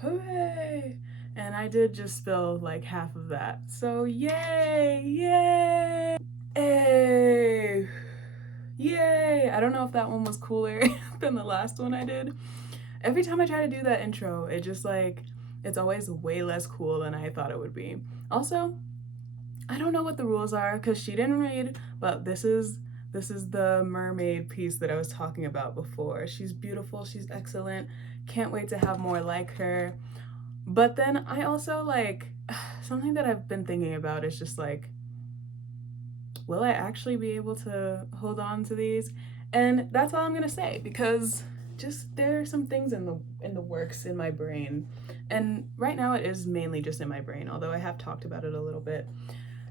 Hooray! And I did just spill like half of that. So yay! Yay! Hey! Yay! I don't know if that one was cooler than the last one I did. Every time I try to do that intro, it just like, it's always way less cool than I thought it would be. Also, I don't know what the rules are because she didn't read, but this is the mermaid piece that I was talking about before. She's beautiful, she's excellent. Can't wait to have more like her. But then I also like something that I've been thinking about is just like, will I actually be able to hold on to these? And that's all I'm gonna say because just there are some things in the works in my brain. And right now it is mainly just in my brain, although I have talked about it a little bit.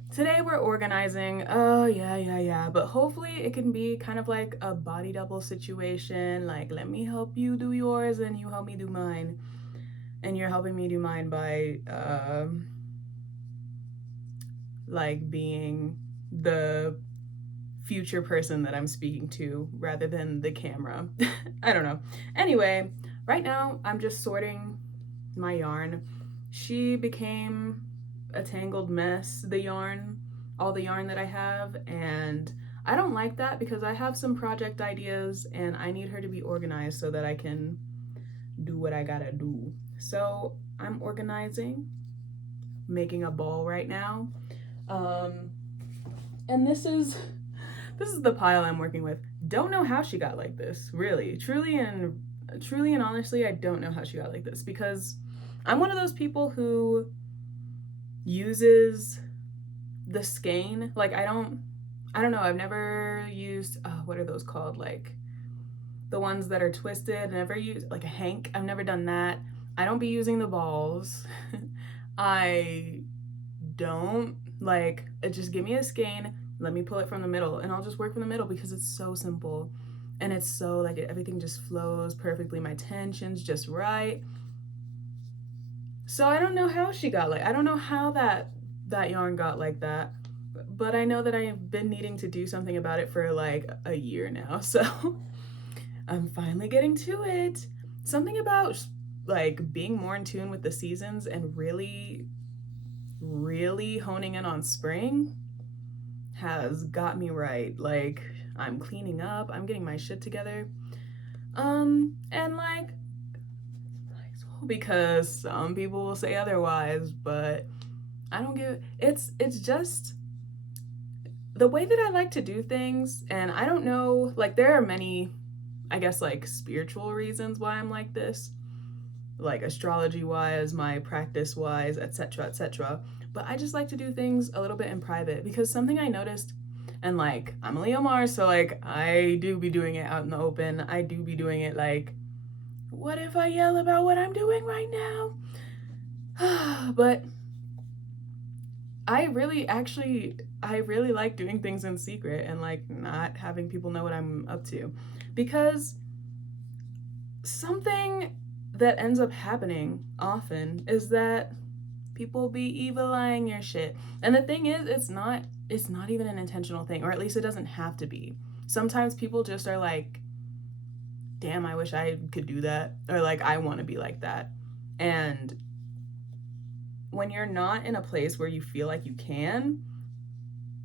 Today we're organizing. Oh, yeah. But hopefully it can be kind of like a body double situation. Like, let me help you do yours and you help me do mine. And you're helping me do mine by, like, being the future person that I'm speaking to rather than the camera. I don't know. Anyway, right now I'm just sorting my yarn. She became a tangled mess, all the yarn that I have, and I don't like that because I have some project ideas and I need her to be organized so that I can do what I gotta do. So I'm organizing, making a ball right now. Um, and this is the pile I'm working with. Don't know how she got like this, really. Truly and honestly, I don't know how she got like this because I'm one of those people who uses the skein. Like I don't know, I've never used what are those called? Like the ones that are twisted. I never used like a hank. I've never done that. I don't be using the balls. I don't like just give me a skein, let me pull it from the middle and I'll just work from the middle because it's so simple and it's so like everything just flows perfectly, my tension's just right. So I don't know how she got like, I don't know how that yarn got like that, but I know that I've been needing to do something about it for like a year now. So I'm finally getting to it. Something about like being more in tune with the seasons and really honing in on spring has got me right. Like, I'm cleaning up, I'm getting my shit together. And like, because some people will say otherwise, but I don't give it's just the way that I like to do things, and I don't know, like there are many, I guess like spiritual reasons why I'm like this, like astrology wise, my practice wise, etc., etc. But I just like to do things a little bit in private because something I noticed, and like I'm a Leo Mars, so like I do be doing it out in the open. I do be doing it like, what if I yell about what I'm doing right now? But I really like doing things in secret and like not having people know what I'm up to because something that ends up happening often is that people be evil eyeing your shit. And the thing is, it's not even an intentional thing, or at least it doesn't have to be. Sometimes people just are like, damn, I wish I could do that, or like I want to be like that. And when you're not in a place where you feel like you can,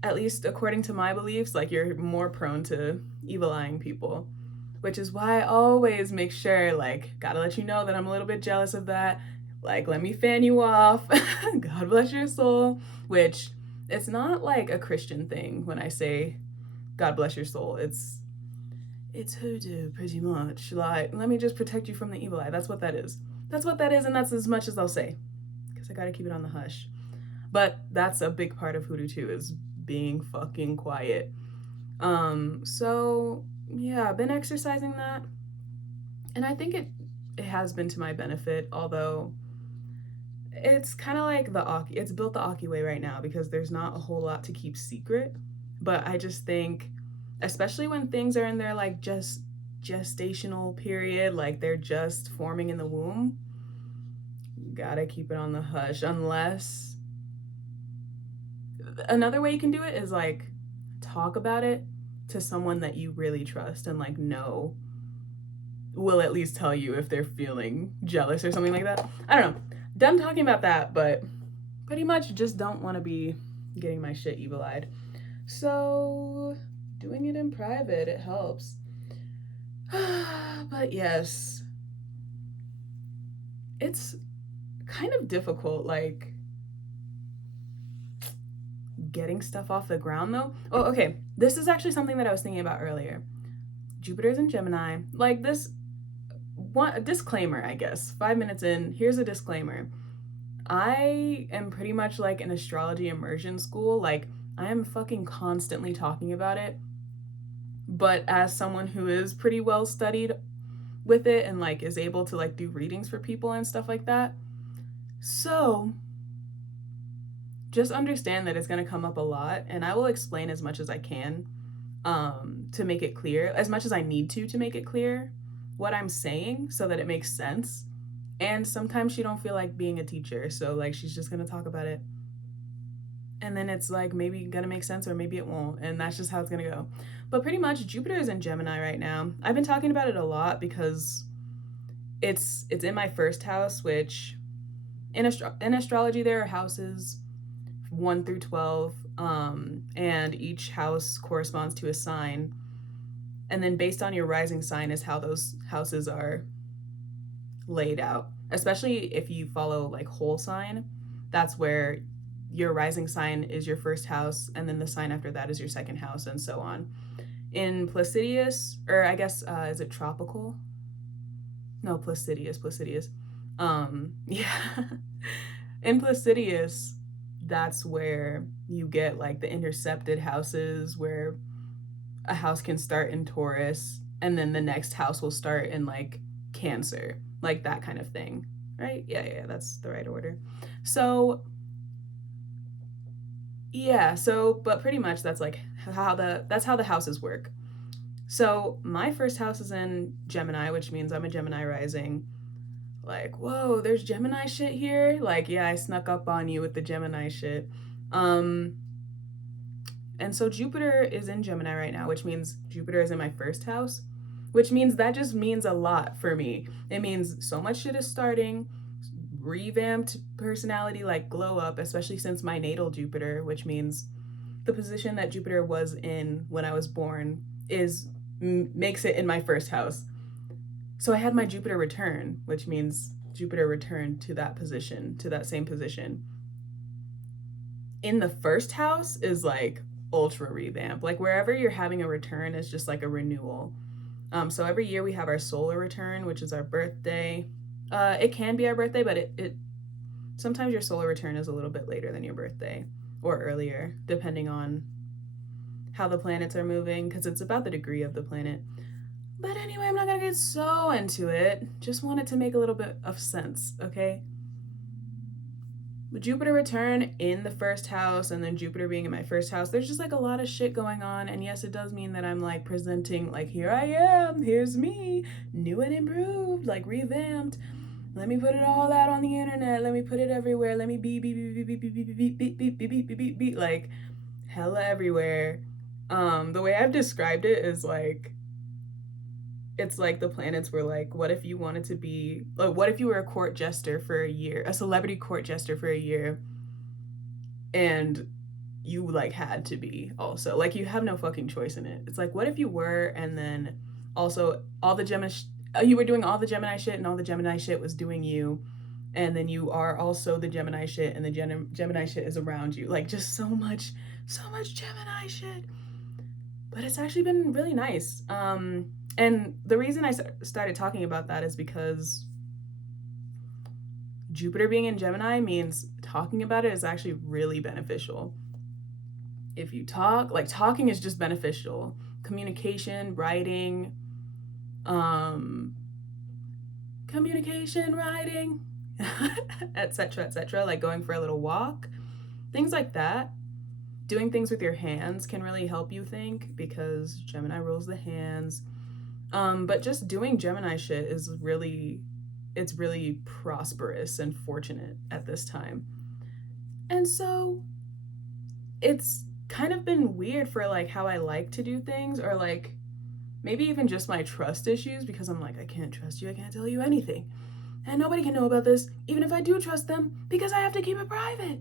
at least according to my beliefs, like you're more prone to evil eyeing people, which is why I always make sure, like, gotta let you know that I'm a little bit jealous of that. Like, let me fan you off. God bless your soul. Which it's not like a Christian thing when I say God bless your soul. It's hoodoo pretty much. Like, let me just protect you from the evil eye. That's what that is. That's what that is, and that's as much as I'll say. Because I gotta keep it on the hush. But that's a big part of hoodoo too, is being fucking quiet. So yeah, I've been exercising that, and I think it has been to my benefit. Although it's kind of like it's built the Aki way right now because there's not a whole lot to keep secret. But I just think, especially when things are in their like just gestational period, like they're just forming in the womb, gotta keep it on the hush. Unless another way you can do it is like talk about it to someone that you really trust and like know will at least tell you if they're feeling jealous or something like that. I don't know. Done talking about that, but pretty much just don't want to be getting my shit evil-eyed. So doing it in private, it helps. But yes, it's kind of difficult, like getting stuff off the ground though. Oh, okay. This is actually something that I was thinking about earlier. Jupiter's in Gemini. Like this one, a disclaimer, I guess. 5 minutes in, here's a disclaimer. I am pretty much like an astrology immersion school. Like, I am fucking constantly talking about it. But as someone who is pretty well studied with it and like is able to like do readings for people and stuff like that. So just understand that it's going to come up a lot, and I will explain as much as I can to make it clear, as much as I need to make it clear what I'm saying so that it makes sense. And sometimes she don't feel like being a teacher, so like she's just going to talk about it. And then it's like maybe gonna make sense or maybe it won't, and that's just how it's gonna go. But pretty much Jupiter is in Gemini right now. I've been talking about it a lot because it's in my first house, which in astrology there are houses 1 through 12, and each house corresponds to a sign, and then based on your rising sign is how those houses are laid out. Especially if you follow like whole sign, that's where your rising sign is your first house, and then the sign after that is your second house, and so on. In Placidius, or I guess is it tropical? No, Placidius. Yeah. In Placidius, that's where you get like the intercepted houses, where a house can start in Taurus and then the next house will start in like Cancer, like that kind of thing, right? Yeah, that's the right order. So yeah, so but pretty much that's like how the houses work. So my first house is in Gemini, which means I'm a Gemini rising. Like, whoa, there's Gemini shit here. Like, yeah, I snuck up on you with the Gemini shit. And so Jupiter is in Gemini right now, which means Jupiter is in my first house, which means that just means a lot for me. It means so much shit is starting, revamped personality, like glow up, especially since my natal Jupiter, which means the position that Jupiter was in when I was born makes it in my first house. So I had my Jupiter return, which means Jupiter returned to that position, to that same position. In the first house is like ultra revamp. Like wherever you're having a return is just like a renewal. So every year we have our solar return, which is our birthday. It can be our birthday, but it sometimes your solar return is a little bit later than your birthday or earlier, depending on how the planets are moving, because it's about the degree of the planet. But anyway, I'm not gonna get so into it. Just wanted to make a little bit of sense, okay? With Jupiter return in the first house and then Jupiter being in my first house, there's just like a lot of shit going on. And yes, it does mean that I'm like presenting, like, here I am, here's me, new and improved, like revamped. Let me put it all out on the internet. Let me put it everywhere. Let me be like hella everywhere. The way I've described it is like, it's like the planets were like, what if you wanted to be, like, what if you were a court jester for a year, a celebrity court jester for a year, and you like had to be also, like, you have no fucking choice in it. It's like, what if you were, and then also all the Gemini, you were doing all the Gemini shit, and all the Gemini shit was doing you, and then you are also the Gemini shit, and the Gemini shit is around you. Like, just so much Gemini shit. But it's actually been really nice. And the reason I started talking about that is because Jupiter being in Gemini means talking about it is actually really beneficial. If you talk, like talking is just beneficial. Communication, writing, etc., like going for a little walk, things like that. Doing things with your hands can really help you think, because Gemini rules the hands. But just doing Gemini shit is really prosperous and fortunate at this time. And so it's kind of been weird for like how I like to do things, or like maybe even just my trust issues, because I'm like, I can't trust you, I can't tell you anything. And nobody can know about this, even if I do trust them, because I have to keep it private.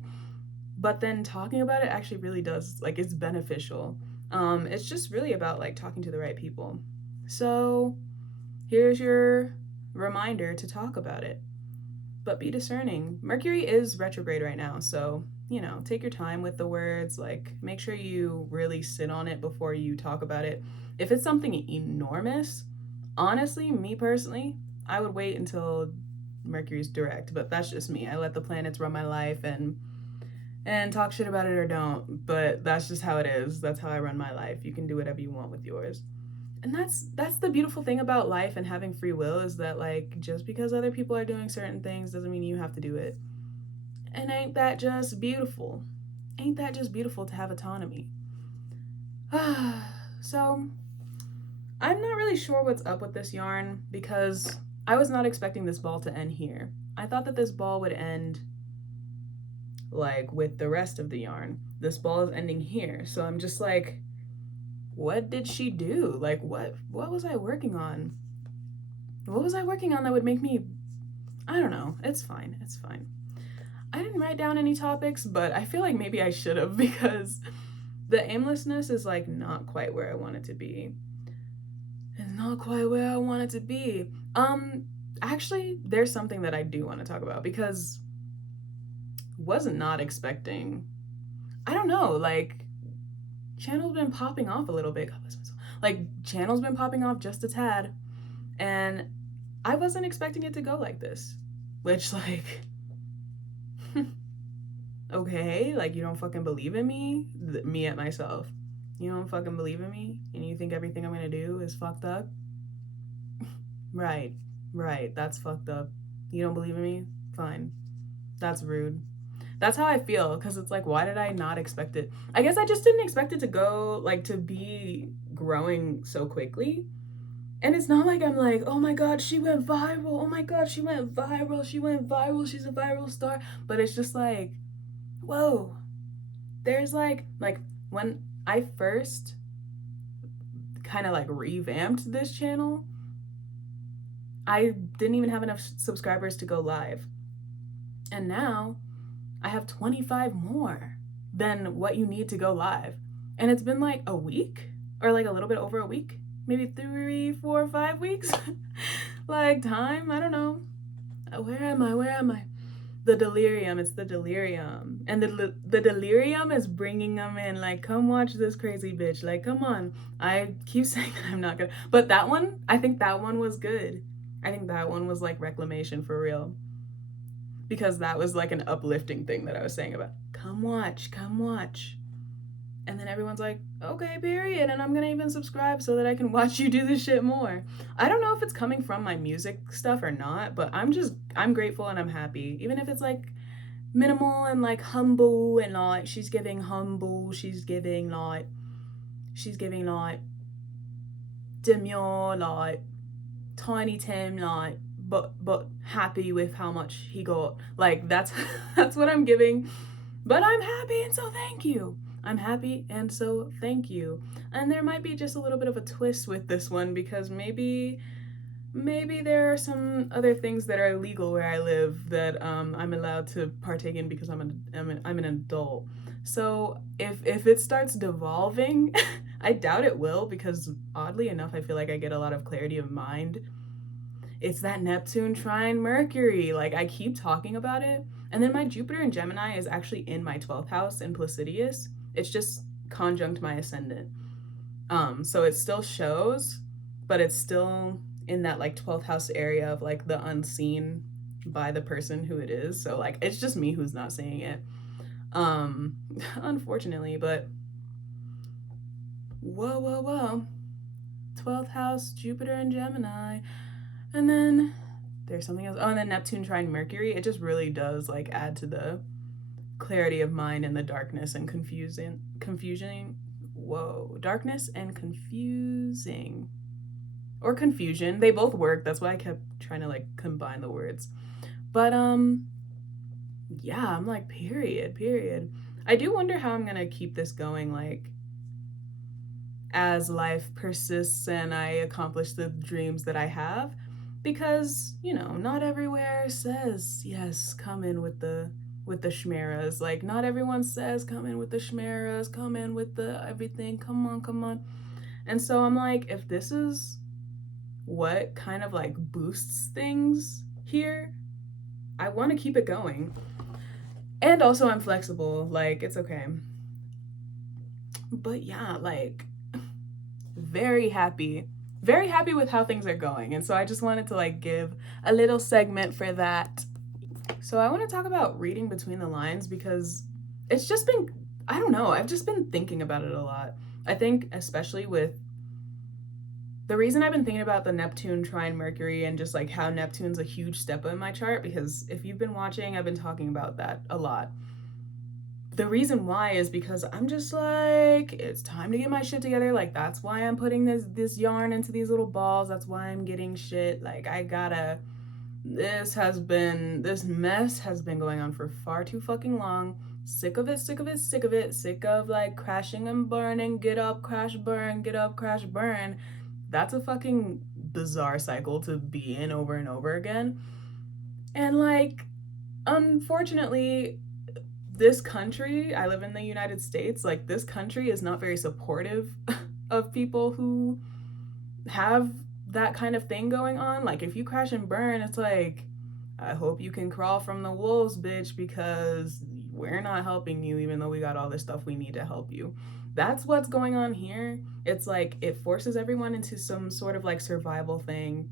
But then talking about it actually really does, like, it's beneficial. It's just really about like talking to the right people. So here's your reminder to talk about it. But be discerning. Mercury is retrograde right now, so take your time with the words. Like, make sure you really sit on it before you talk about it. If it's something enormous, honestly, me personally, I would wait until Mercury's direct. But that's just me. I let the planets run my life and talk shit about it or don't. But that's just how it is. That's how I run my life. You can do whatever you want with yours. And that's the beautiful thing about life and having free will, is that, like, just because other people are doing certain things doesn't mean you have to do it. And ain't that just beautiful? Ain't that just beautiful to have autonomy? So I'm not really sure what's up with this yarn, because I was not expecting this ball to end here. I thought that this ball would end like with the rest of the yarn. This ball is ending here, so I'm just like, what did she do? Like, what was I working on? What was I working on that would make me, I don't know. It's fine. It's fine. I didn't write down any topics, but I feel like maybe I should have, because the aimlessness is like not quite where I want it to be. It's not quite where I want it to be. Actually, there's something that I do want to talk about, because wasn't not expecting, I don't know, like, channel's been popping off a little bit. Like, channel's been popping off just a tad, and I wasn't expecting it to go like this. Which, like, okay, like, you don't fucking believe in me? Me at myself. You don't fucking believe in me? And you think everything I'm gonna do is fucked up? Right, that's fucked up. You don't believe in me? Fine. That's rude. That's how I feel, because it's like, why did I not expect it? I guess I just didn't expect it to go, like, to be growing so quickly. And it's not like I'm like, oh my god, she went viral. Oh my god, she went viral. She went viral. She's a viral star. But it's just like, whoa. There's like when I first kind of like revamped this channel, I didn't even have enough subscribers to go live. And now I have 25 more than what you need to go live. And it's been like a week, or like a little bit over a week, maybe 3, 4, 5 weeks. Like, time, I don't know. Where am I? The delirium, it's the delirium. And the delirium is bringing them in, like, come watch this crazy bitch. Like, come on. I keep saying that I'm not gonna, but that one, I think that one was good. I think that one was like reclamation for real. Because that was like an uplifting thing that I was saying about, come watch. And then everyone's like, okay, period. And I'm gonna even subscribe so that I can watch you do this shit more. I don't know if it's coming from my music stuff or not, but I'm grateful and I'm happy. Even if it's like minimal and like humble, and like, she's giving humble, she's giving like demure, like Tiny Tim, like, but happy with how much he got. Like, that's what I'm giving. But I'm happy, and so thank you. I'm happy, and so thank you. And there might be just a little bit of a twist with this one, because maybe there are some other things that are illegal where I live that I'm allowed to partake in, because I'm an adult. So if it starts devolving, I doubt it will, because oddly enough, I feel like I get a lot of clarity of mind. It's that Neptune trine Mercury. Like, I keep talking about it. And then my Jupiter in Gemini is actually in my 12th house in Placidius. It's just conjunct my ascendant. So it still shows, but it's still in that like 12th house area of like the unseen by the person who it is. So like, it's just me who's not seeing it. Unfortunately, but whoa. 12th house, Jupiter and Gemini. And then there's something else. Oh, and then Neptune trine Mercury. It just really does like add to the clarity of mind and the darkness and confusion. Whoa, darkness and confusing, or confusion. They both work. That's why I kept trying to like combine the words. But yeah, I'm like, period. I do wonder how I'm gonna keep this going. Like, as life persists and I accomplish the dreams that I have. Because, you know, not everywhere says, yes, come in with the shmeras. Like, not everyone says come in with the shmeras, come in with the everything, come on, come on. And so I'm like, if this is what kind of like boosts things here, I want to keep it going. And also I'm flexible, like it's okay. But yeah, like very happy with how things are going. And so I just wanted to like give a little segment for that. So I want to talk about reading between the lines because it's just been, I don't know, I've just been thinking about it a lot. I think especially with the reason I've been thinking about the Neptune trine Mercury and just like how Neptune's a huge step in my chart, because if you've been watching, I've been talking about that a lot. The reason why is because I'm just like, it's time to get my shit together. Like, that's why I'm putting this yarn into these little balls. That's why I'm getting shit. Like, I gotta, this mess has been going on for far too fucking long. Sick of it. Sick of like crashing and burning, get up, crash, burn, get up, crash, burn. That's a fucking bizarre cycle to be in over and over again. And like, unfortunately, this country, I live in the United States, like this country is not very supportive of people who have that kind of thing going on. Like if you crash and burn, it's like, I hope you can crawl from the wolves, bitch, because we're not helping you even though we got all this stuff we need to help you. That's what's going on here. It's like it forces everyone into some sort of like survival thing.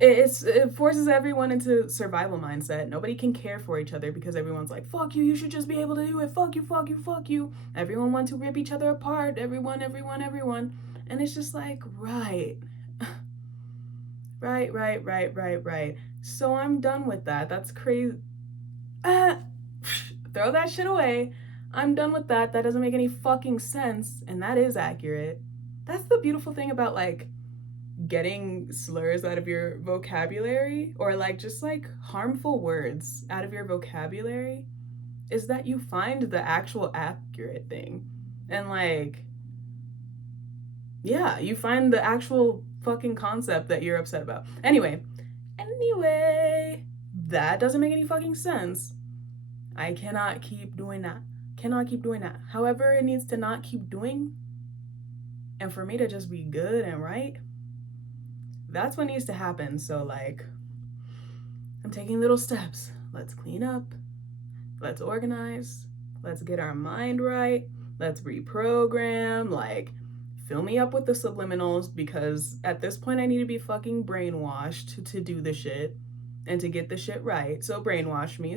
It forces everyone into survival mindset. Nobody can care for each other because everyone's like, fuck you, you should just be able to do it. Fuck you. Everyone wants to rip each other apart. Everyone. And it's just like, right. Right. So I'm done with that. That's crazy. Throw that shit away. I'm done with that. That doesn't make any fucking sense. And that is accurate. That's the beautiful thing about like getting slurs out of your vocabulary, or like just like harmful words out of your vocabulary, is that you find the actual accurate thing. And like, yeah, you find the actual fucking concept that you're upset about. Anyway, that doesn't make any fucking sense. I cannot keep doing that. However, it needs to not keep doing, and for me to just be good and right, that's what needs to happen. So like, I'm taking little steps. Let's clean up. Let's organize. Let's get our mind right. Let's reprogram. Like, fill me up with the subliminals, because at this point I need to be fucking brainwashed to do the shit and to get the shit right. So brainwash me.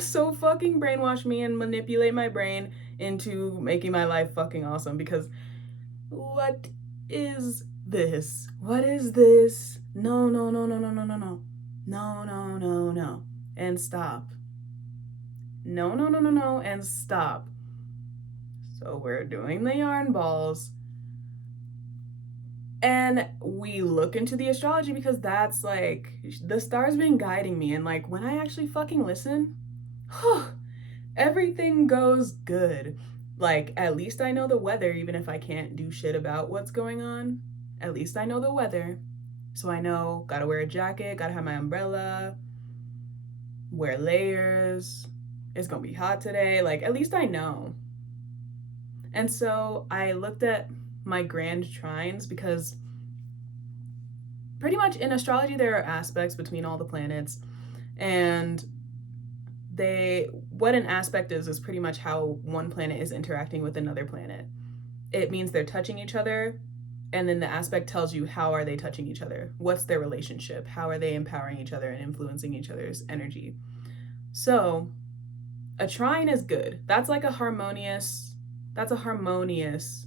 So fucking brainwash me and manipulate my brain into making my life fucking awesome, because what is this? What is this? No. And stop. No, and stop. So we're doing the yarn balls. And we look into the astrology because that's like, the stars been guiding me. And like, when I actually fucking listen, everything goes good. Like, at least I know the weather, even if I can't do shit about what's going on. At least I know the weather. So I know, gotta wear a jacket, gotta have my umbrella, wear layers. It's gonna be hot today. Like, at least I know. And so I looked at my grand trines, because pretty much in astrology there are aspects between all the planets, and what an aspect is pretty much how one planet is interacting with another planet. It means they're touching each other, and then the aspect tells you how are they touching each other, what's their relationship, how are they empowering each other and influencing each other's energy. So a trine is good. That's a harmonious,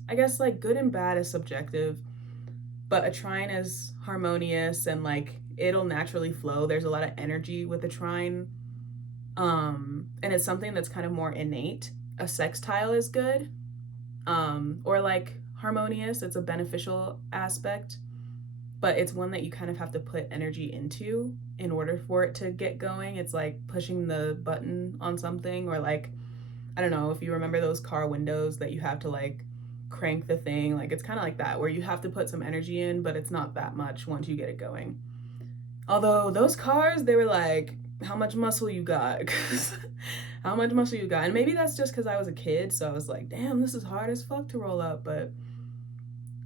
I guess, like, good and bad is subjective, but a trine is harmonious and like it'll naturally flow. There's a lot of energy with a trine, and it's something that's kind of more innate. A sextile is good, or like harmonious. It's a beneficial aspect, but it's one that you kind of have to put energy into in order for it to get going. It's like pushing the button on something, or like I don't know if you remember those car windows that you have to like crank the thing. Like it's kind of like that, where you have to put some energy in, but it's not that much once you get it going. Although those cars, they were like, how much muscle you got? How much muscle you got? And maybe that's just because I was a kid, so I was like, damn, this is hard as fuck to roll up. But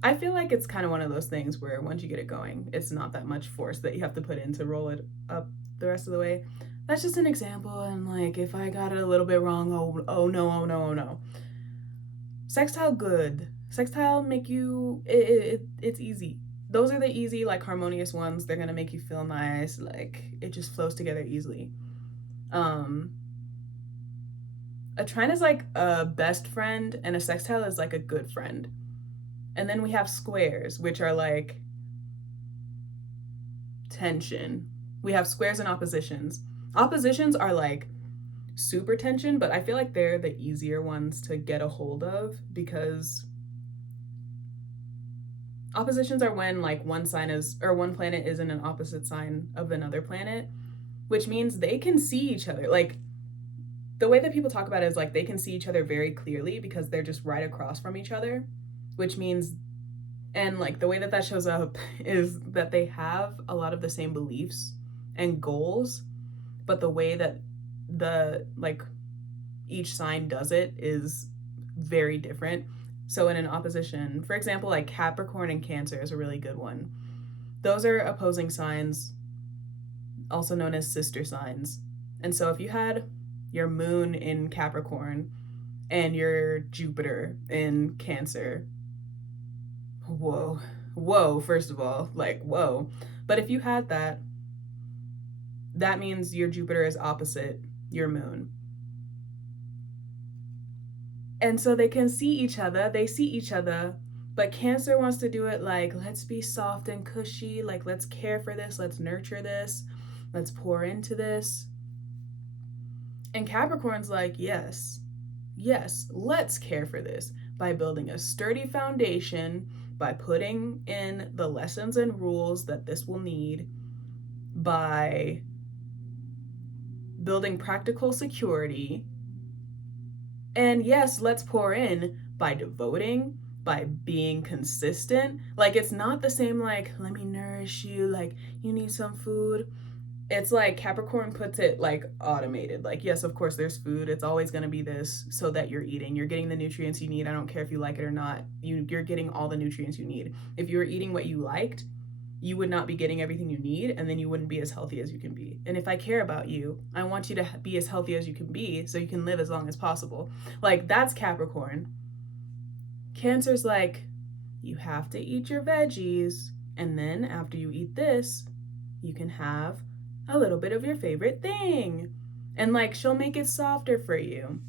I feel like it's kind of one of those things where once you get it going, it's not that much force that you have to put in to roll it up the rest of the way. That's just an example, and like if I got it a little bit wrong, oh no, oh no, oh no. Sextile good. Sextile make you it's easy. Those are the easy, like harmonious ones. They're gonna make you feel nice. Like it just flows together easily. Um, a trine is like a best friend, and a sextile is like a good friend. And then we have squares, which are like tension. We have squares and oppositions. Oppositions are like super tension, but I feel like they're the easier ones to get a hold of, because oppositions are when like one sign is, or one planet is in an opposite sign of another planet, which means they can see each other. Like the way that people talk about it is like they can see each other very clearly because they're just right across from each other, which means, and like the way that that shows up is that they have a lot of the same beliefs and goals, but the way that the like each sign does it is very different. So in an opposition, for example, like Capricorn and Cancer is a really good one. Those are opposing signs, also known as sister signs. And so if you had your moon in Capricorn and your Jupiter in Cancer, whoa, first of all, like, whoa. But if you had that, that means your Jupiter is opposite your moon. And so they can see each other, they see each other, but Cancer wants to do it like, let's be soft and cushy, like, let's care for this, let's nurture this, let's pour into this. And Capricorn's like, yes, let's care for this by building a sturdy foundation, by putting in the lessons and rules that this will need, by building practical security. And yes, let's pour in by devoting, by being consistent. Like, it's not the same, like, let me nourish you, like, you need some food. It's like Capricorn puts it like automated. Like, yes, of course, there's food. It's always going to be this so that you're eating. You're getting the nutrients you need. I don't care if you like it or not. You're getting all the nutrients you need. If you were eating what you liked, you would not be getting everything you need, and then you wouldn't be as healthy as you can be. And if I care about you, I want you to be as healthy as you can be so you can live as long as possible. Like, that's Capricorn. Cancer's like, you have to eat your veggies, and then after you eat this, you can have a little bit of your favorite thing. And like, she'll make it softer for you.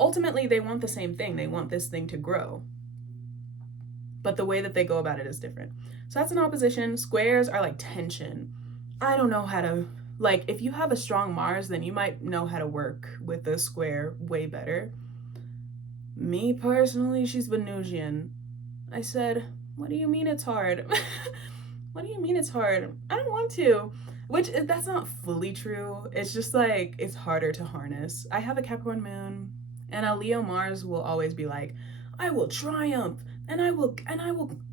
Ultimately, they want the same thing. They want this thing to grow. But the way that they go about it is different. So that's an opposition. Squares are like tension. I don't know how to, like, if you have a strong Mars, then you might know how to work with the square way better. Me personally, she's Venusian. I said, what do you mean it's hard? What do you mean it's hard? I don't want to. Which, that's not fully true. It's just like, it's harder to harness. I have a Capricorn moon, and a Leo Mars will always be like, I will triumph, and I will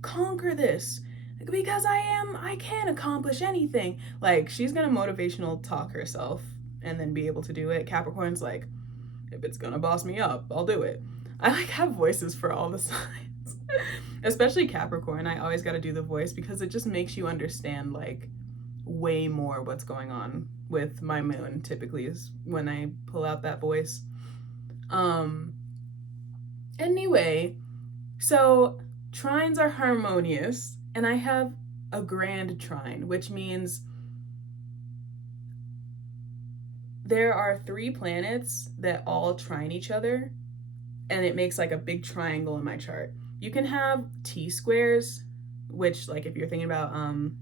conquer this, because I can accomplish anything. Like, she's gonna motivational talk herself and then be able to do it. Capricorn's like, if it's gonna boss me up, I'll do it. I like have voices for all the signs. Especially Capricorn, I always gotta do the voice because it just makes you understand like way more what's going on with my moon. Typically is when I pull out that voice. Anyway, so trines are harmonious, and I have a grand trine, which means there are 3 planets that all trine each other, and it makes like a big triangle in my chart. You can have T-squares, which, like, if you're thinking about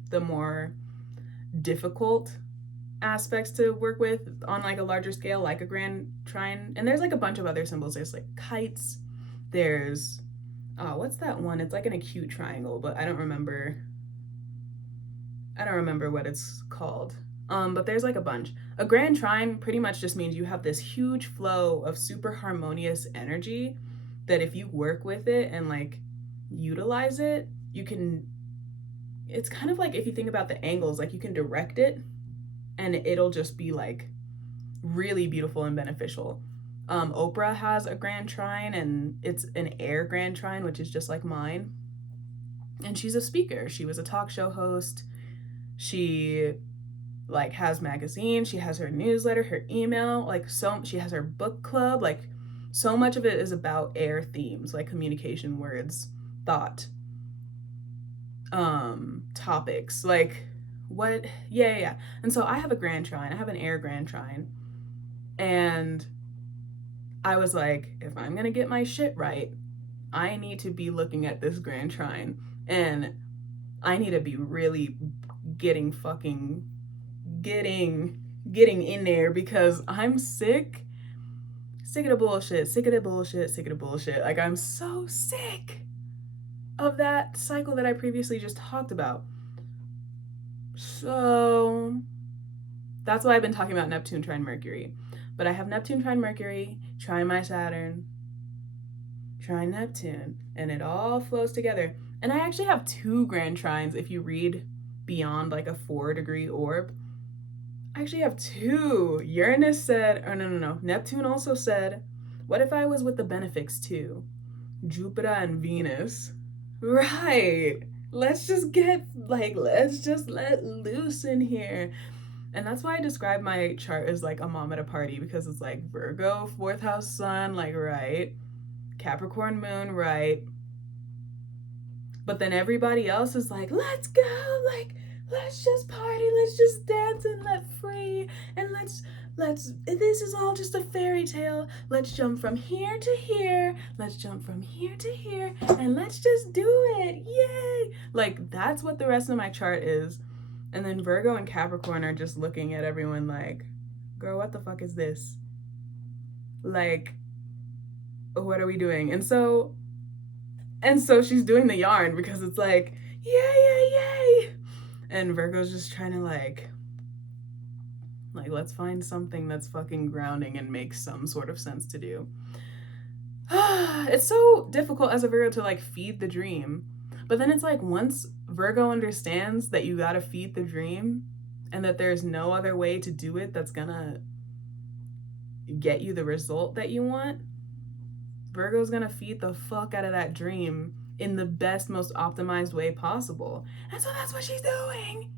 the more difficult aspects to work with on like a larger scale, like a grand trine. And there's like a bunch of other symbols. There's like kites. There's what's that one? It's like an acute triangle, but I don't remember what it's called. But there's like a bunch. A grand trine pretty much just means you have this huge flow of super harmonious energy that if you work with it and like utilize it, you can, it's kind of like if you think about the angles, like you can direct it and it'll just be like really beautiful and beneficial. Oprah has a grand trine and it's an air grand trine, which is just like mine. And she's a speaker. She was a talk show host. She like has magazines, she has her newsletter, her email, like so she has her book club, like so much of it is about air themes, like communication, words, thought, topics, like what yeah. And so I have a grand trine, I have an air grand trine, and I was like, if I'm gonna get my shit right, I need to be looking at this grand trine and I need to be really getting in there because I'm sick of the bullshit, sick of the bullshit. Like I'm so sick of that cycle that I previously just talked about. So that's why I've been talking about Neptune trine Mercury. But I have Neptune trine Mercury, trine my Saturn, trine Neptune, and it all flows together. And I actually have 2 grand trines if you read beyond like a 4-degree orb. I actually have 2. Uranus said, or no. Neptune also said, what if I was with the benefics too? Jupiter and Venus. Right. Let's just let loose in here. And that's why I describe my chart as like a mom at a party, because it's like Virgo, 4th house sun, like right. Capricorn moon, right. But then everybody else is like, let's go, like, let's just party, let's just dance and let free, and let's this is all just a fairy tale. Let's jump from here to here, let's jump from here to here, and let's just do it. Yay! Like that's what the rest of my chart is. And then Virgo and Capricorn are just looking at everyone like, girl, what the fuck is this? Like, what are we doing? And so she's doing the yarn because it's like, yay. And Virgo's just trying to like, let's find something that's fucking grounding and makes some sort of sense to do. It's so difficult as a Virgo to like feed the dream. But then it's like once Virgo understands that you gotta feed the dream and that there's no other way to do it that's gonna get you the result that you want, Virgo's gonna feed the fuck out of that dream in the best, most optimized way possible. And so that's what she's doing.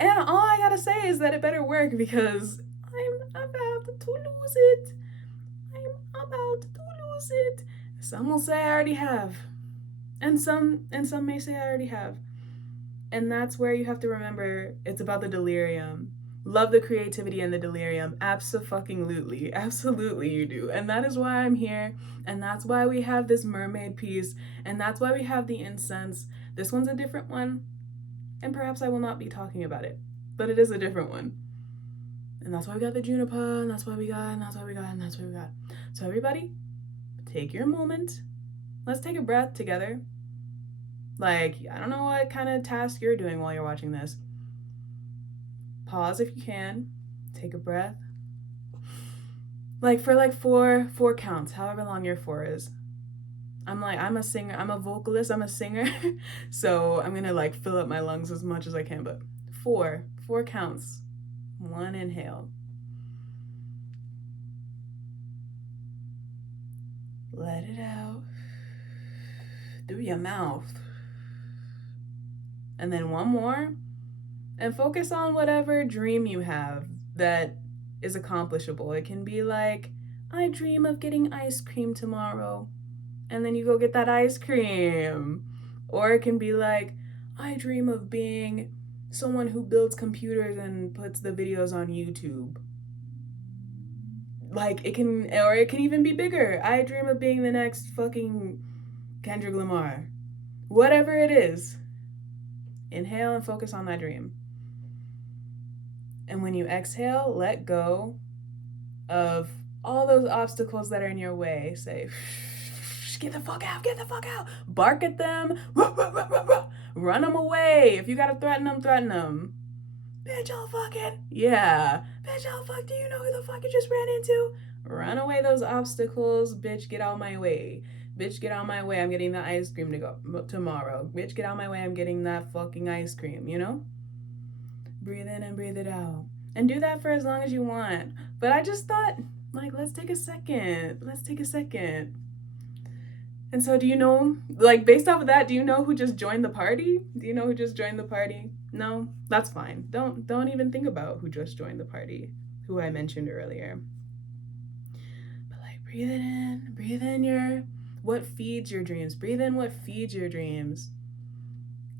And all I gotta say is that it better work because I'm about to lose it. Some will say I already have. And some may say I already have. And that's where you have to remember it's about the delirium. Love the creativity and the delirium. Abso-fucking-lutely. Absolutely you do. And that is why I'm here. And that's why we have this mermaid piece. And that's why we have the incense. This one's a different one. And perhaps I will not be talking about it. But it is a different one. And that's why we got the juniper. And that's why we got, and that's why we got, and that's why we got. So everybody, take your moment. Let's take a breath together. Like, I don't know what kind of task you're doing while you're watching this. Pause if you can. Take a breath. Like for like four counts, however long your 4 is. I'm a singer, I'm a vocalist, I'm a singer. So I'm gonna like fill up my lungs as much as I can, but 4 counts. 1 inhale. Let it out through your mouth. And then 1 more. And focus on whatever dream you have that is accomplishable. It can be like, I dream of getting ice cream tomorrow. And then you go get that ice cream. Or it can be like, I dream of being someone who builds computers and puts the videos on YouTube. Like it can even be bigger. I dream of being the next fucking Kendrick Lamar. Whatever it is. Inhale and focus on that dream. And when you exhale, let go of all those obstacles that are in your way. Say, get the fuck out, get the fuck out. Bark at them, run them away. If you gotta threaten them, threaten them. Bitch, I'll fucking, yeah. Bitch, I'll fuck, do you know who the fuck you just ran into? Run away those obstacles. Bitch, get out my way. Bitch, get out my way. I'm getting the ice cream to go tomorrow. Bitch, get out my way. I'm getting that fucking ice cream, you know? Breathe in and breathe it out. And do that for as long as you want. But I just thought, like, let's take a second. Let's take a second. And so, do you know, like, based off of that, do you know who just joined the party? Do you know who just joined the party? No, that's fine. Don't even think about who just joined the party, who I mentioned earlier. But like, breathe it in, breathe in your what feeds your dreams. Breathe in what feeds your dreams.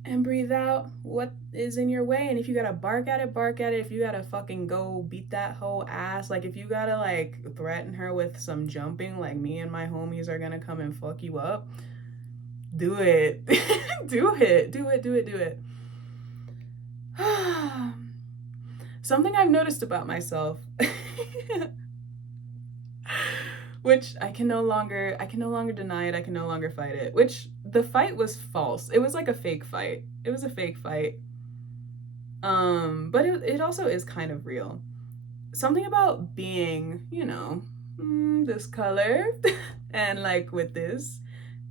And breathe out what is in your way. And if you gotta bark at it, bark at it. If you gotta fucking go beat that whole ass, like if you gotta like threaten her with some jumping, like me and my homies are gonna come and fuck you up, do it. Do it. Do it. Do it. Do it. Something I've noticed about myself, which I can no longer deny it, I can no longer fight it, which the fight was false. It was like a fake fight. It was a fake fight. But it also is kind of real. Something about being, you know, this color and like with this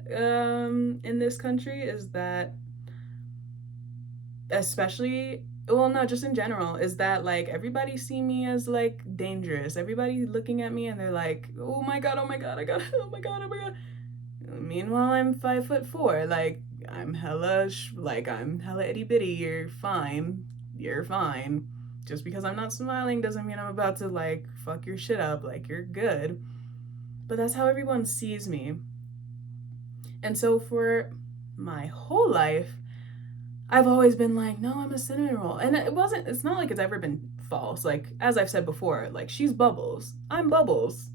in this country is that, especially, well, no, just in general, is that like everybody see me as like dangerous. Everybody looking at me and they're like, oh my god, oh my god, I got, oh my god, oh my god. Meanwhile, I'm 5'4". Like I'm hella, I'm hella itty bitty. You're fine. You're fine. Just because I'm not smiling doesn't mean I'm about to like fuck your shit up. Like you're good. But that's how everyone sees me. And so for my whole life, I've always been like, no, I'm a cinnamon roll. And it's not like it's ever been false. Like, as I've said before, like, she's Bubbles. I'm Bubbles.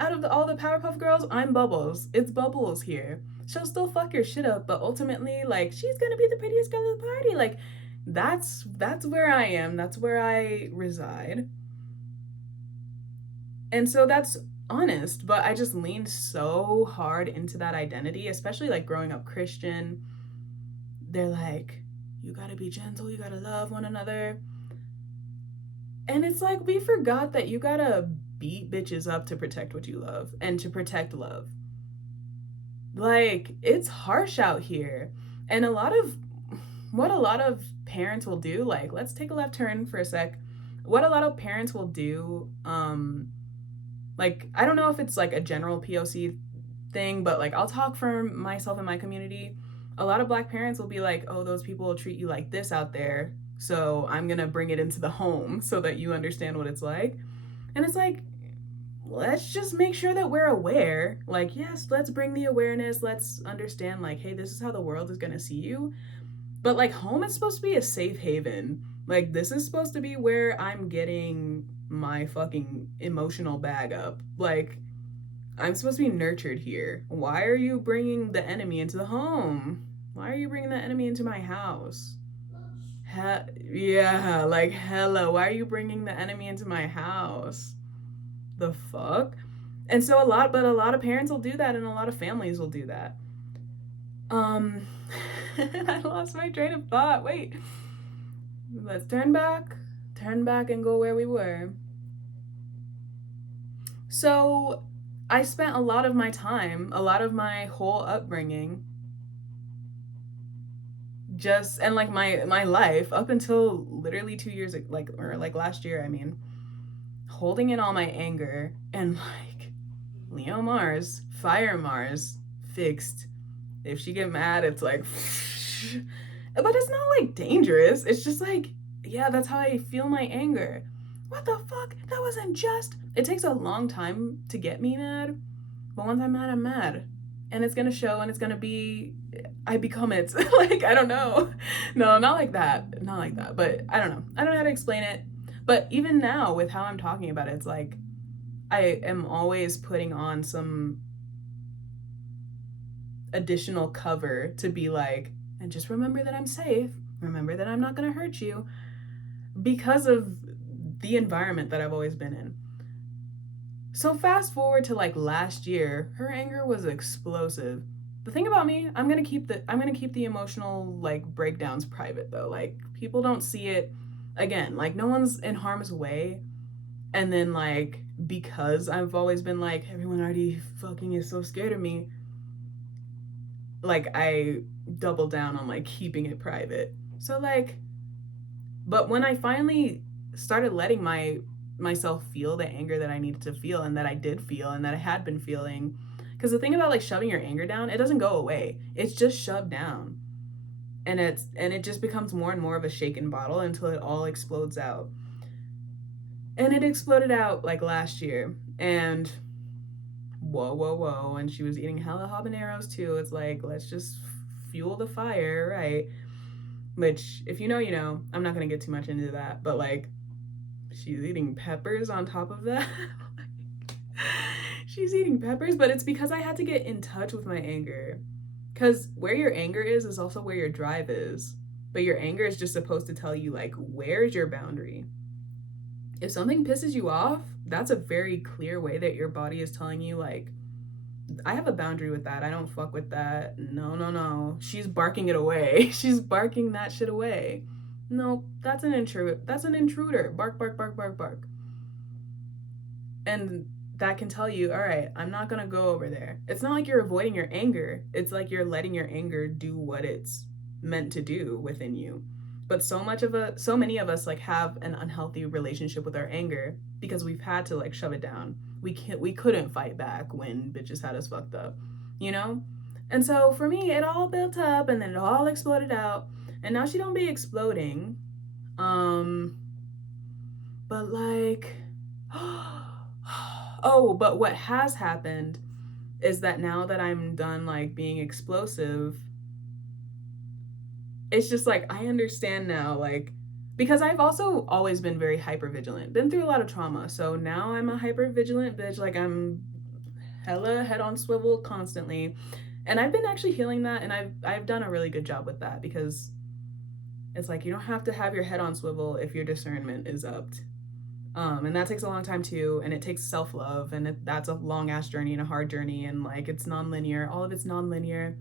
Out of all the Powerpuff Girls, I'm Bubbles. It's Bubbles here. She'll still fuck your shit up, but ultimately, like, she's gonna be the prettiest girl at the party. Like, that's where I am. That's where I reside. And so that's honest, but I just leaned so hard into that identity, especially like growing up Christian. They're like, you gotta be gentle, you gotta love one another. And it's like we forgot that you gotta beat bitches up to protect what you love and to protect love. Like, it's harsh out here. And what a lot of parents will do, like, let's take a left turn for a sec. What a lot of parents will do, like, I don't know if it's like a general POC thing, but like, I'll talk for myself and my community. A lot of Black parents will be like, oh, those people will treat you like this out there, so I'm gonna bring it into the home so that you understand what it's like. And it's like, let's just make sure that we're aware. Like, yes, let's bring the awareness. Let's understand, like, hey, this is how the world is gonna see you. But like, home is supposed to be a safe haven. Like, this is supposed to be where I'm getting my fucking emotional bag up. Like, I'm supposed to be nurtured here. Why are you bringing the enemy into the home? Why are you bringing the enemy into my house? Yeah, like, hello, why are you bringing the enemy into my house? The fuck? And so a lot of parents will do that, and a lot of families will do that. I lost my train of thought. Wait. Let's turn back and go where we were. So, I spent a lot of my time, a lot of my whole upbringing, just, and like my life up until literally 2 years, like, or like last year, I mean, holding in all my anger and like Leo Mars, Fire Mars, fixed. If she get mad, it's like, but it's not like dangerous. It's just like, yeah, that's how I feel my anger. What the fuck? That wasn't just. It takes a long time to get me mad, but once I'm mad, I'm mad. And it's gonna show, and it's gonna be, I become it. Like, I don't know. No, not like that. Not like that. But I don't know. I don't know how to explain it. But even now, with how I'm talking about it, it's like I am always putting on some additional cover to be like, and just remember that I'm safe. Remember that I'm not gonna hurt you, because of the environment that I've always been in. So fast forward to like last year, her anger was explosive. The thing about me, I'm gonna keep the emotional like breakdowns private though. Like, people don't see it again, like no one's in harm's way. And then like because I've always been like everyone already fucking is so scared of me, like I double down on like keeping it private. So like, but when I finally started letting myself feel the anger that I needed to feel and that I did feel and that I had been feeling, because the thing about like shoving your anger down, it doesn't go away. It's just shoved down. And it just becomes more and more of a shaken bottle until it all explodes out. And it exploded out like last year. And whoa, whoa, whoa. And she was eating hella habaneros too. It's like, let's just fuel the fire, right? Which, if you know, you know. I'm not going to get too much into that. But like, she's eating peppers on top of that. She's eating peppers, but it's because I had to get in touch with my anger. Because where your anger is also where your drive is. But your anger is just supposed to tell you, like, where's your boundary? If something pisses you off, that's a very clear way that your body is telling you, like, I have a boundary with that. I don't fuck with that. No, no, no. She's barking it away. She's barking that shit away. No, that's an intruder. That's an intruder. Bark, bark, bark, bark, bark. And that can tell you, all right, I'm not gonna go over there. It's not like you're avoiding your anger. It's like you're letting your anger do what it's meant to do within you. But so many of us like have an unhealthy relationship with our anger because we've had to like shove it down. We couldn't fight back when bitches had us fucked up, you know? And so for me, it all built up and then it all exploded out. And now she don't be exploding. But like oh, but what has happened is that now that I'm done like being explosive, it's just like I understand now, like, because I've also always been very hyper vigilant, been through a lot of trauma. So now I'm a hyper vigilant bitch. Like I'm hella head on swivel constantly. And I've been actually healing that, and I've done a really good job with that, because it's like you don't have to have your head on swivel if your discernment is upped. And that takes a long time too, and it takes self-love, and that's a long ass journey and a hard journey, and like it's non-linear. All of it's non-linear.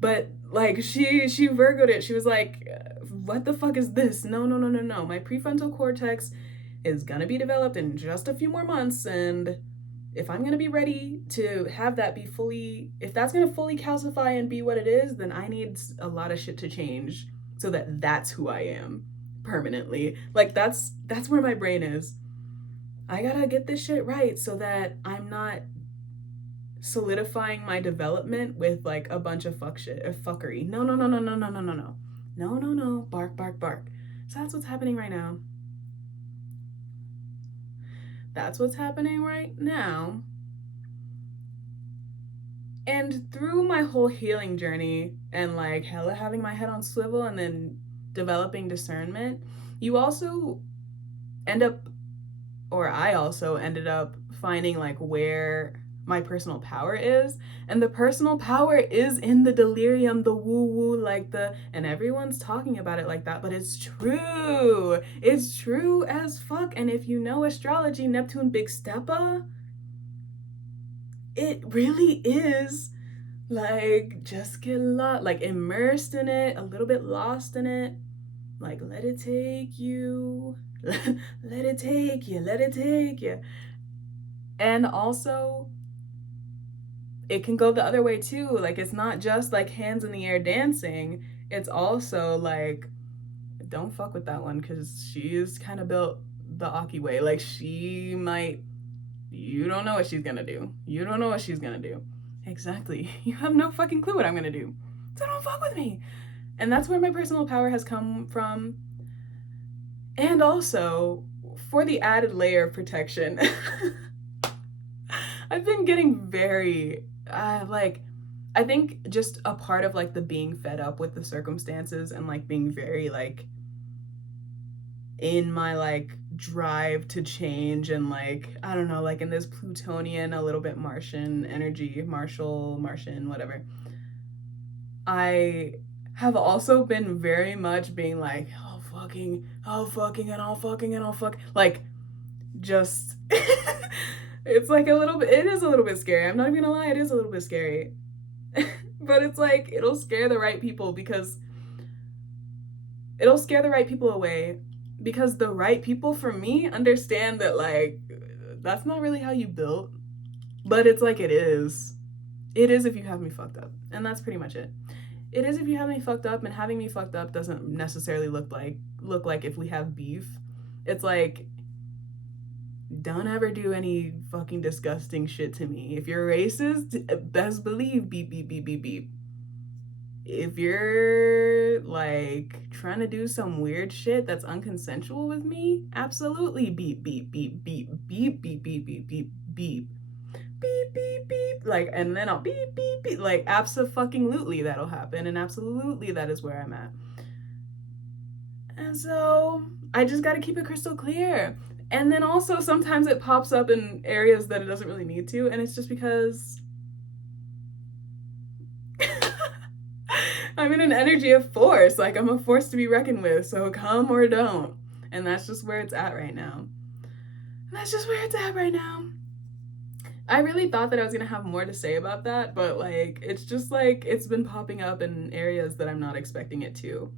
But like she Virgoed it. She was like, what the fuck is this? No, no, no, no, no. My prefrontal cortex is gonna be developed in just a few more months, and if I'm gonna be ready to have that be fully, if that's gonna fully calcify and be what it is, then I need a lot of shit to change so that that's who I am permanently. Like that's where my brain is. I gotta get this shit right so that I'm not solidifying my development with like a bunch of fuck shit or fuckery. No, no, no, no, no, no, no, no, no. No, no, no. Bark, bark, bark. So that's what's happening right now. That's what's happening right now. And through my whole healing journey and like hella having my head on swivel and then developing discernment, you also end up, or I also ended up finding like where my personal power is. And the personal power is in the delirium, the woo-woo, like and everyone's talking about it like that, but it's true. It's true as fuck. And if you know astrology, Neptune Big Steppa, it really is like just get like immersed in it, a little bit lost in it. Like let it take you. Let it take you, let it take you. And also, it can go the other way too. Like it's not just like hands in the air dancing. It's also like, don't fuck with that one, because she's kind of built the Aki way. Like she might, you don't know what she's gonna do. You don't know what she's gonna do. Exactly. You have no fucking clue what I'm gonna do. So don't fuck with me. And that's where my personal power has come from. And also, for the added layer of protection, I've been getting very, like, I think just a part of, like, the being fed up with the circumstances and, like, being very, like, in my, like, drive to change and, like, I don't know, like, in this Plutonian, a little bit Martian energy, Martian, whatever. I have also been very much being like, oh fucking, and I'll fuck. Like, just, it's like a little bit, it is a little bit scary. I'm not even gonna lie, it is a little bit scary. But it's like, it'll scare the right people, because it'll scare the right people away, because the right people for me understand that, like, that's not really how you built, but it's like it is. It is if you have me fucked up, and that's pretty much it. It is if you have me fucked up, and having me fucked up doesn't necessarily look like if we have beef. It's like, don't ever do any fucking disgusting shit to me. If you're racist, best believe beep beep beep beep beep. If you're like trying to do some weird shit that's unconsensual with me, absolutely beep beep beep beep beep beep beep beep beep beep beep beep beep, like, and then I'll beep beep beep, like, abso-fucking-lutely that'll happen, and absolutely that is where I'm at. And so I just got to keep it crystal clear. And then also sometimes it pops up in areas that it doesn't really need to, and it's just because I'm in an energy of force. Like, I'm a force to be reckoned with, so come or don't. And that's just where it's at right now. I really thought that I was gonna have more to say about that, but like, it's just like, it's been popping up in areas that I'm not expecting it to.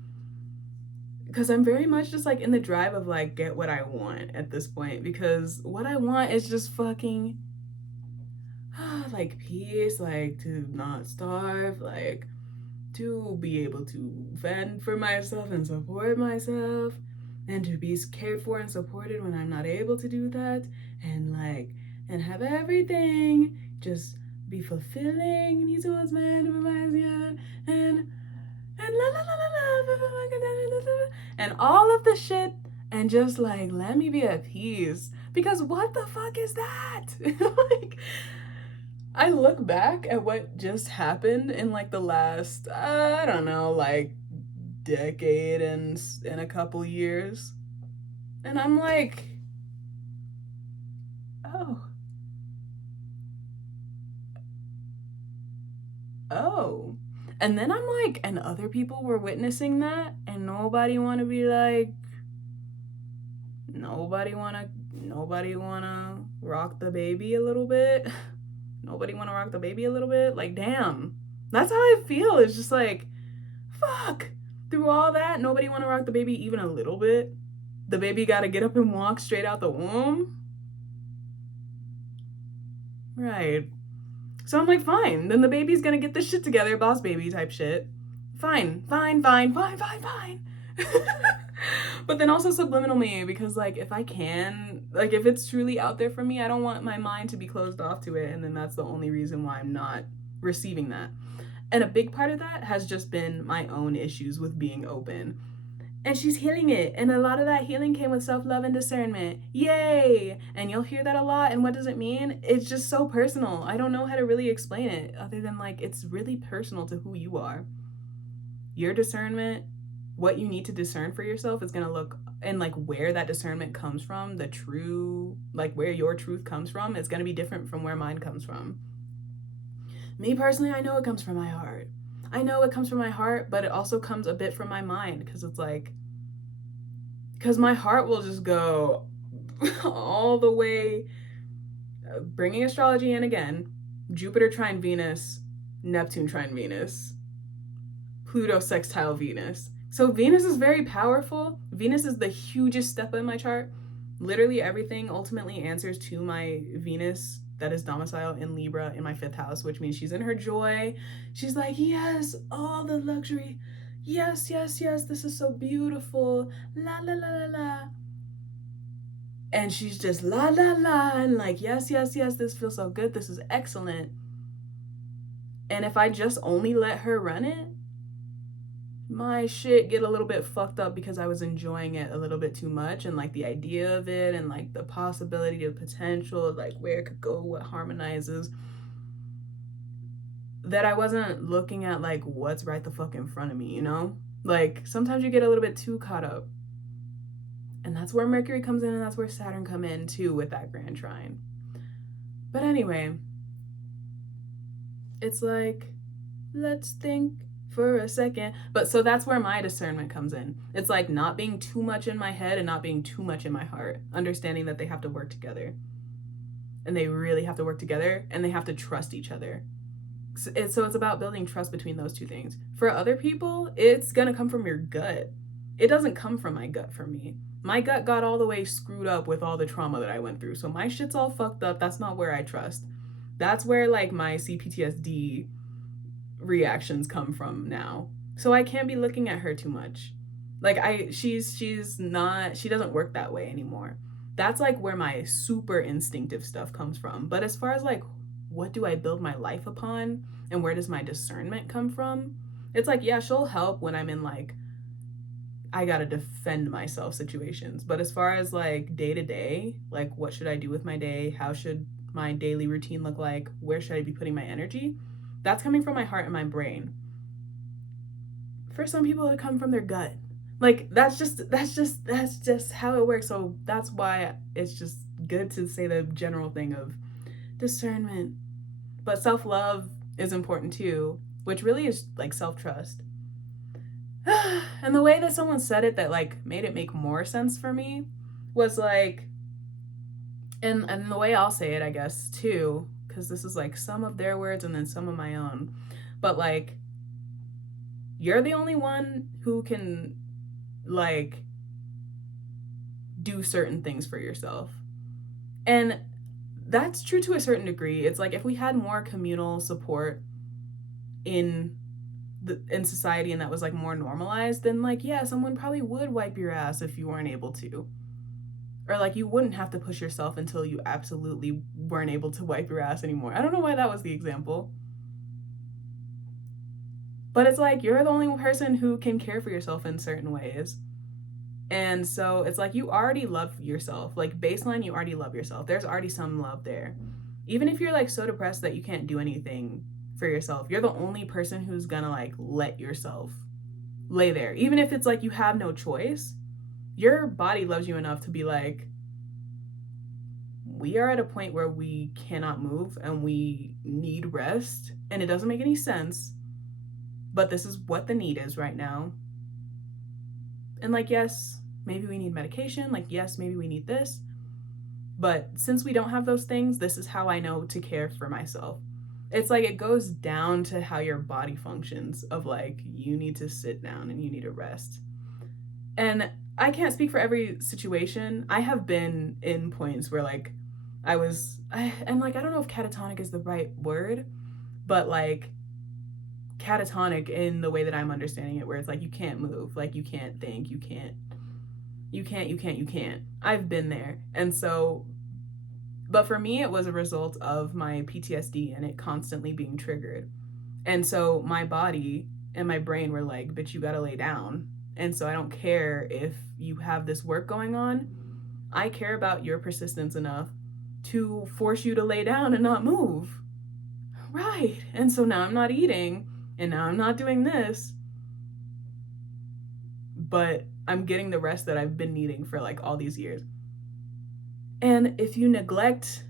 Because I'm very much just like in the drive of like, get what I want at this point, because what I want is just fucking like peace, like to not starve, like to be able to fend for myself and support myself, and to be cared for and supported when I'm not able to do that, and like, and have everything just be fulfilling, needs one's man, and la la la la la, and all of the shit, and just like, let me be at peace, because what the fuck is that? Like, I look back at what just happened in like the last, I don't know, like decade and in a couple years, and I'm like, oh, oh. And then I'm like, and other people were witnessing that, and nobody want to be like, nobody wanna rock the baby a little bit. Nobody wanna rock the baby a little bit. Like, damn, that's how I feel. It's just like, fuck. Through all that, nobody wanna rock the baby even a little bit. The baby gotta get up and walk straight out the womb. Right. So I'm like, fine. Then the baby's gonna get this shit together, boss baby type shit. Fine. But then also subliminal me, because like, if I can, like, if it's truly out there for me, I don't want my mind to be closed off to it, and then that's the only reason why I'm not receiving that. And a big part of that has just been my own issues with being open. And she's healing it, and a lot of that healing came with self-love and discernment. Yay! And you'll hear that a lot, and what does it mean? It's just so personal. I don't know how to really explain it, other than like, it's really personal to who you are. Your discernment, what you need to discern for yourself, is gonna look, and like where that discernment comes from, the true, like where your truth comes from, it's gonna be different from where mine comes from. Me personally, I know it comes from my heart. But it also comes a bit from my mind, because it's like, because my heart will just go all the way, bringing astrology in again, Jupiter trine Venus, Neptune trine Venus, Pluto sextile Venus. So Venus is very powerful. Venus is the hugest step in my chart. Literally everything ultimately answers to my Venus that is domicile in Libra in my 5th house, which means she's in her joy. She's like, yes, all the luxury. Yes, this is so beautiful. La la la la la. And she's just la la la, and like, yes, this feels so good. This is excellent. And if I just only let her run it, my shit get a little bit fucked up, because I was enjoying it a little bit too much, and like the idea of it, and like the possibility of potential, like where it could go, what harmonizes, that I wasn't looking at like what's right the fuck in front of me, you know? Like, sometimes you get a little bit too caught up. And that's where Mercury comes in, and that's where Saturn come in too, with that grand trine. But anyway, it's like, let's think for a second. But so that's where my discernment comes in. It's like not being too much in my head and not being too much in my heart. Understanding that they have to work together. And they really have to work together, and they have to trust each other. So it's about building trust between those two things. For other people, it's gonna come from your gut. it doesn't come from my gut for me. My gut got all the way screwed up with all the trauma that I went through. So my shit's all fucked up. That's not where I trust. That's where like my CPTSD reactions come from now. So I can't be looking at her too much. Like she's not, she doesn't work that way anymore. That's like where my super instinctive stuff comes from. But as far as like what do I build my life upon and where does my discernment come from? It's like, yeah, she'll help when I'm in like I gotta defend myself situations. But as far as like day to day, like what should I do with my day? How should my daily routine look like? Where should I be putting my energy? That's coming from my heart and my brain. For some people, it come from their gut. Like that's just how it works. So that's why it's just good to say the general thing of discernment. But self-love is important too, which really is like self-trust. And the way that someone said it that like made it make more sense for me was like, and the way I'll say it, I guess, too, because this is like some of their words and then some of my own, but like, you're the only one who can like do certain things for yourself. And that's true to a certain degree. It's like if we had more communal support in society and that was like more normalized, then like, yeah, someone probably would wipe your ass if you weren't able to. Or like you wouldn't have to push yourself until you absolutely weren't able to wipe your ass anymore. I don't know why that was the example. But it's like you're the only person who can care for yourself in certain ways. And so it's like you already love yourself. Like baseline, you already love yourself. There's already some love there. Even if you're like so depressed that you can't do anything for yourself, you're the only person who's gonna like let yourself lay there. Even if it's like you have no choice, your body loves you enough to be like, we are at a point where we cannot move and we need rest and it doesn't make any sense, but this is what the need is right now. And like, yes, maybe we need medication. Like, yes, maybe we need this. But since we don't have those things, this is how I know to care for myself. It's like it goes down to how your body functions of like, you need to sit down and you need to rest. And I can't speak for every situation. I have been in points where like I don't know if catatonic is the right word, but like catatonic in the way that I'm understanding it, where it's like you can't move, like you can't think, you can't. I've been there. And so, but for me, it was a result of my PTSD and it constantly being triggered. And so my body and my brain were like, bitch, you gotta lay down. And so I don't care if you have this work going on. I care about your persistence enough to force you to lay down and not move. Right. And so now I'm not eating and now I'm not doing this. But I'm getting the rest that I've been needing for like all these years. And if you neglect,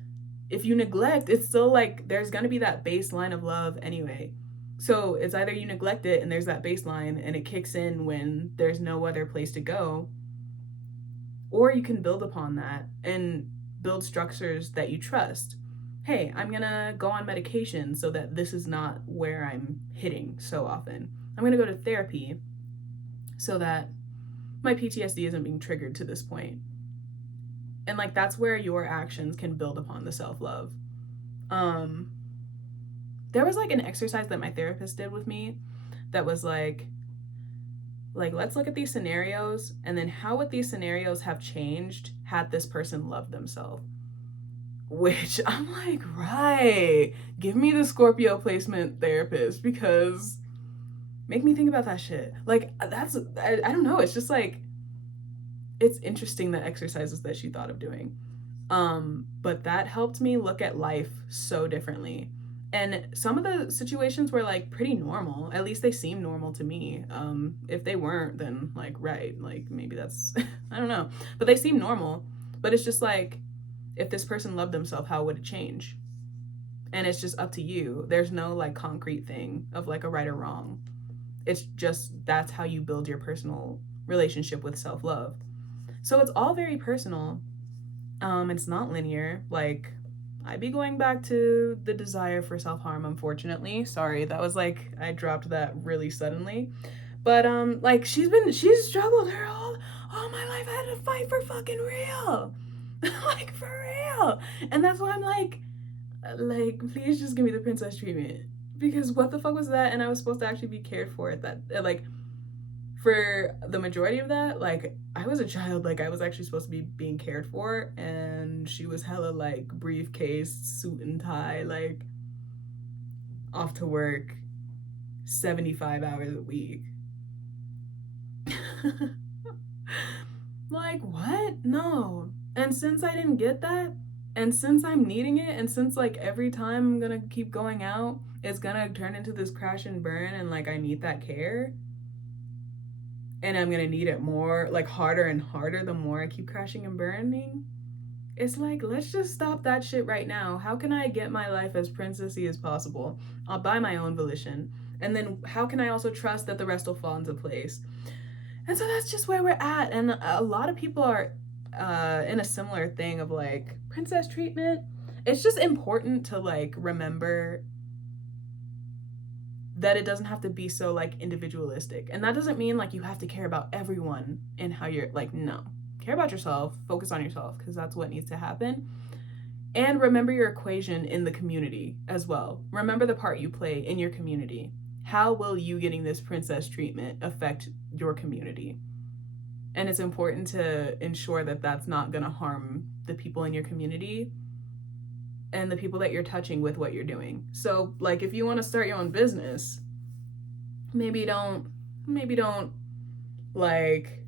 it's still like there's gonna be that baseline of love anyway. So it's either you neglect it and there's that baseline and it kicks in when there's no other place to go, or you can build upon that and build structures that you trust. Hey, I'm gonna go on medication so that this is not where I'm hitting so often. I'm gonna go to therapy so that my PTSD isn't being triggered to this point. And like that's where your actions can build upon the self-love. There was like an exercise that my therapist did with me that was like let's look at these scenarios and then how would these scenarios have changed had this person loved themselves. Which I'm like, right, give me the Scorpio placement therapist, because make me think about that shit. Like that's, I don't know, it's just like, it's interesting the exercises that she thought of doing. But that helped me look at life so differently. And some of the situations were like pretty normal. At least they seemed normal to me. If they weren't, then like, right, like maybe that's, I don't know. But they seem normal. But it's just like, if this person loved themselves, how would it change? And it's just up to you. There's no like concrete thing of like a right or wrong. It's just, that's how you build your personal relationship with self-love. So it's all very personal. It's not linear. Like, I'd be going back to the desire for self-harm, unfortunately. Sorry, that was like, I dropped that really suddenly. But like she's struggled her all my life. I had to fight for fucking real. Like for real. And that's why I'm like please just give me the princess treatment, because what the fuck was that? And I was supposed to actually be cared for at that, like, for the majority of that. Like, I was a child, like I was actually supposed to be being cared for, and she was hella like briefcase, suit and tie, like off to work 75 hours a week. Like, what? No. And since I didn't get that, and since I'm needing it, and since like every time I'm gonna keep going out, it's gonna turn into this crash and burn, and like I need that care, and I'm gonna need it more, like harder and harder the more I keep crashing and burning. It's like, let's just stop that shit right now. How can I get my life as princessy as possible? I'll buy my own volition. And then how can I also trust that the rest will fall into place? And so that's just where we're at. And a lot of people are in a similar thing of like princess treatment. It's just important to like remember that it doesn't have to be so like individualistic. And that doesn't mean like you have to care about everyone and how you're like, no. Care about yourself, focus on yourself, because that's what needs to happen. And remember your equation in the community as well. Remember the part you play in your community. How will you getting this princess treatment affect your community? And it's important to ensure that that's not going to harm the people in your community and the people that you're touching with what you're doing. So like if you want to start your own business, maybe don't like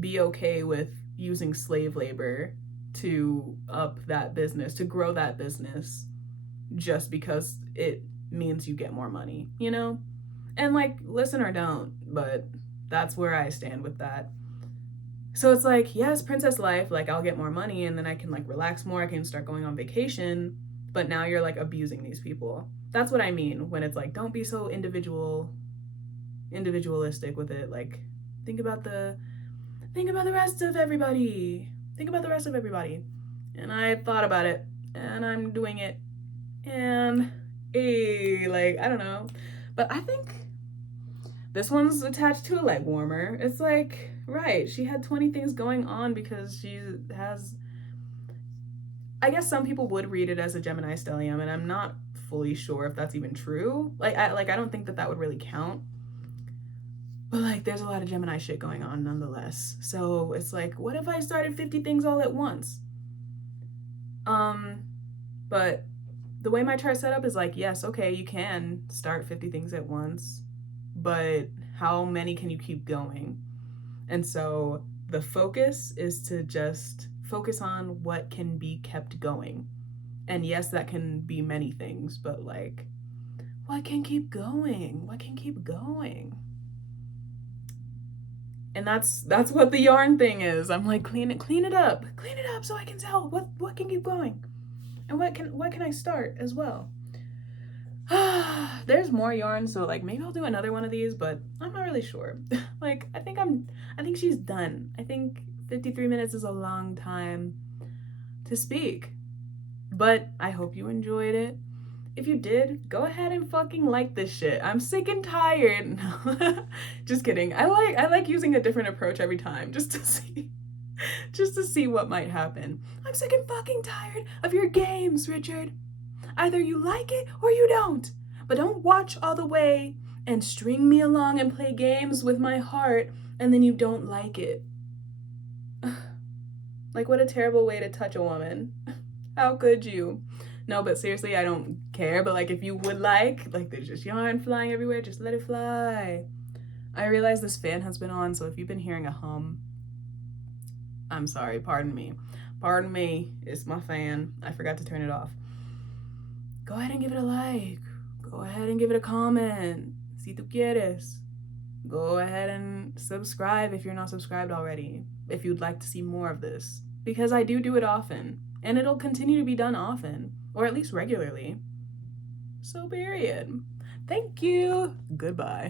be okay with using slave labor to up that business, to grow that business, just because it means you get more money, you know? And like, listen or don't, but that's where I stand with that. So it's like, yes, princess life, like I'll get more money and then I can like relax more, I can start going on vacation, but now you're like abusing these people. That's what I mean when it's like, don't be so individualistic with it. Like, think about the rest of everybody. Think about the rest of everybody. And I thought about it, and I'm doing it. And, like, I don't know. But I think this one's attached to a leg warmer. It's like, right, she had 20 things going on because she has... I guess some people would read it as a Gemini stellium, and I'm not fully sure if that's even true. I don't think that would really count. But like, there's a lot of Gemini shit going on nonetheless. So it's like, what if I started 50 things all at once? But the way my chart's set up is like, yes, okay, you can start 50 things at once, but how many can you keep going? And so the focus is to just focus on what can be kept going. And yes, that can be many things, but like, what can keep going? What can keep going? And that's what the yarn thing is. I'm like, clean it up so I can tell what can keep going, and what can I start as well. There's more yarn, so like maybe I'll do another one of these, but I'm not really sure. Like I think she's done. I think 53 minutes is a long time to speak, but I hope you enjoyed it. If you did, go ahead and fucking like this shit. I'm sick and tired. Just kidding. I like using a different approach every time just to see what might happen. I'm sick and fucking tired of your games, Richard. Either you like it or you don't. But don't watch all the way and string me along and play games with my heart and then you don't like it. Like, what a terrible way to touch a woman. How could you? No, but seriously, I don't care. But like, if you would like, there's just yarn flying everywhere, just let it fly. I realize this fan has been on, so if you've been hearing a hum, I'm sorry, pardon me. Pardon me, it's my fan. I forgot to turn it off. Go ahead and give it a like. Go ahead and give it a comment. Si tú quieres. Go ahead and subscribe if you're not subscribed already, if you'd like to see more of this. Because I do it often, and it'll continue to be done often. Or at least regularly. So period. Thank you. Goodbye.